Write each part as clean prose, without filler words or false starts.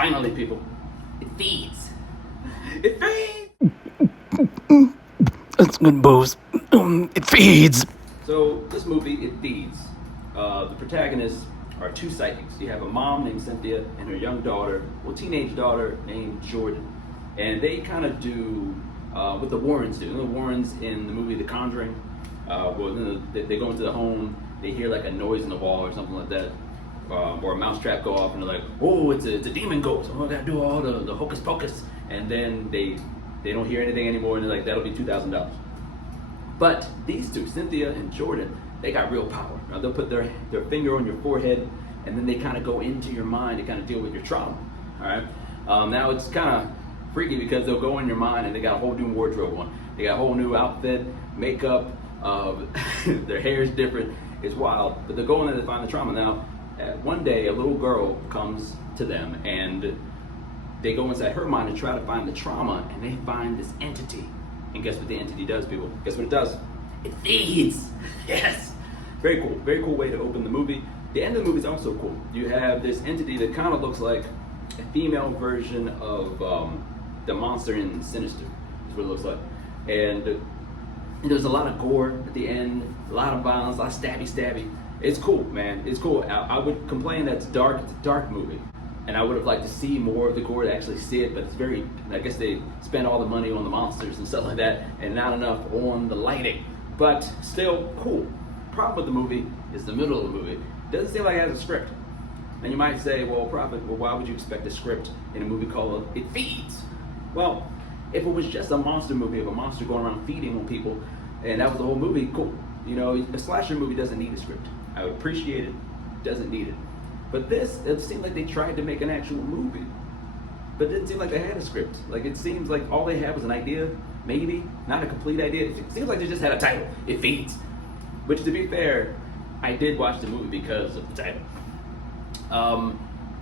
Finally, people, it feeds. It feeds! That's good, boss. It feeds. So, this movie, it feeds. The protagonists are two psychics. You have a mom named Cynthia and her young daughter, well, teenage daughter named Jordan. And they kind of do what the Warrens do. You know, the Warrens in the movie The Conjuring, they go into the home, they hear like a noise in the wall or something like that, or a mousetrap go off, and they're like, "Oh, it's a demon ghost! Oh, I gotta do all the hocus pocus." And then they don't hear anything anymore, and they're like, "That'll be $2,000." But these two, Cynthia and Jordan, they got real power. Now, they'll put their finger on your forehead, and then they kind of go into your mind to kind of deal with your trauma. All right. Now it's kind of freaky because they'll go in your mind, and they got a whole new wardrobe on. They got a whole new outfit, makeup. Their hair is different. It's wild. But they're going in to find the trauma. Now, one day, a little girl comes to them, and they go inside her mind to try to find the trauma, and they find this entity. And guess what the entity does, people? Guess what it does? It feeds. Yes. Very cool. Very cool way to open the movie. The end of the movie is also cool. You have this entity that kind of looks like a female version of the monster in Sinister. Is what it looks like. And there's a lot of gore at the end, a lot of violence, a lot of stabby. It's cool, man. It's cool. I would complain that it's dark. It's a dark movie. And I would have liked to see more of the gore, to actually see it, but it's very, I guess they spend all the money on the monsters and stuff like that, and not enough on the lighting. But still, cool. Problem with the movie is the middle of the movie. It doesn't seem like it has a script. And you might say, well, Praphit, why would you expect a script in a movie called It Feeds? Well, if it was just a monster movie of a monster going around feeding on people, and that was the whole movie, cool. You know, a slasher movie doesn't need a script. I would appreciate it, doesn't need it. But this, it seemed like they tried to make an actual movie. But it didn't seem like they had a script. Like, it seems like all they had was an idea, maybe, not a complete idea. It seems like they just had a title, It Feeds. Which, to be fair, I did watch the movie because of the title.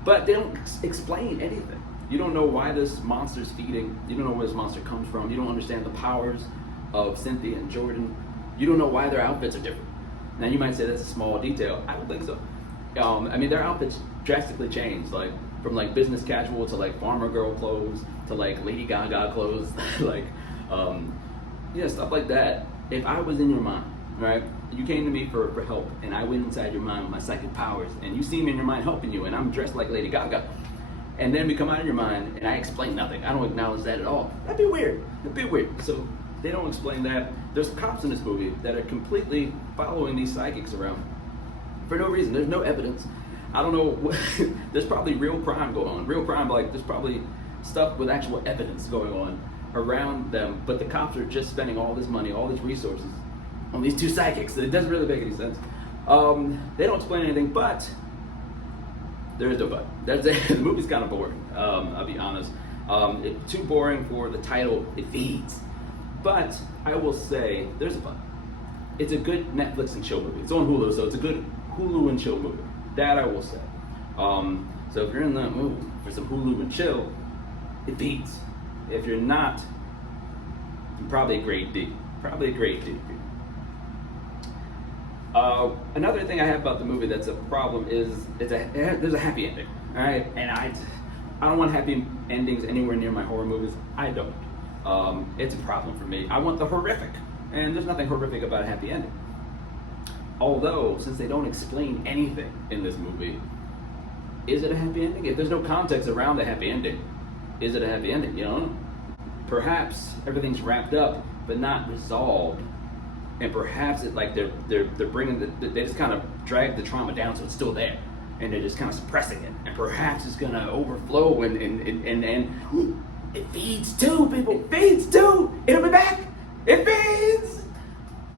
But they don't explain anything. You don't know why this monster's feeding. You don't know where this monster comes from. You don't understand the powers of Cynthia and Jordan. You don't know why their outfits are different. Now, you might say that's a small detail. I don't think so. I mean, their outfits drastically changed, like from like business casual to like farmer girl clothes to like Lady Gaga clothes, like stuff like that. If I was in your mind, right, you came to me for help, and I went inside your mind with my psychic powers, and you see me in your mind helping you, and I'm dressed like Lady Gaga, and then we come out of your mind, and I explain nothing. I don't acknowledge that at all. That'd be weird. It'd be weird. So they don't explain that. There's cops in this movie that are completely following these psychics around for no reason. There's no evidence. I don't know. There's probably real crime going on. Real crime, like there's probably stuff with actual evidence going on around them. But the cops are just spending all this money, all these resources on these two psychics. It doesn't really make any sense. They don't explain anything, but there is no but. That's it. The movie's kind of boring. I'll be honest. It's too boring for the title. It feeds. But I will say there's a but. It's a good Netflix and chill movie. It's on Hulu, so it's a good Hulu and chill movie. That I will say. So if you're in that mood for some Hulu and chill, it beats. If you're not, probably a grade D. Probably a grade D. Another thing I have about the movie that's a problem is there's a happy ending. All right, and I don't want happy endings anywhere near my horror movies. I don't. It's a problem for me. I want the horrific, and there's nothing horrific about a happy ending. Although, since they don't explain anything in this movie, is it a happy ending? If there's no context around the happy ending, is it a happy ending? You know, perhaps everything's wrapped up but not resolved, and perhaps it like they're bringing they just kind of drag the trauma down so it's still there, and they're just kind of suppressing it, and perhaps it's gonna overflow and it feeds too, people. It feeds too. It'll be back. It feeds.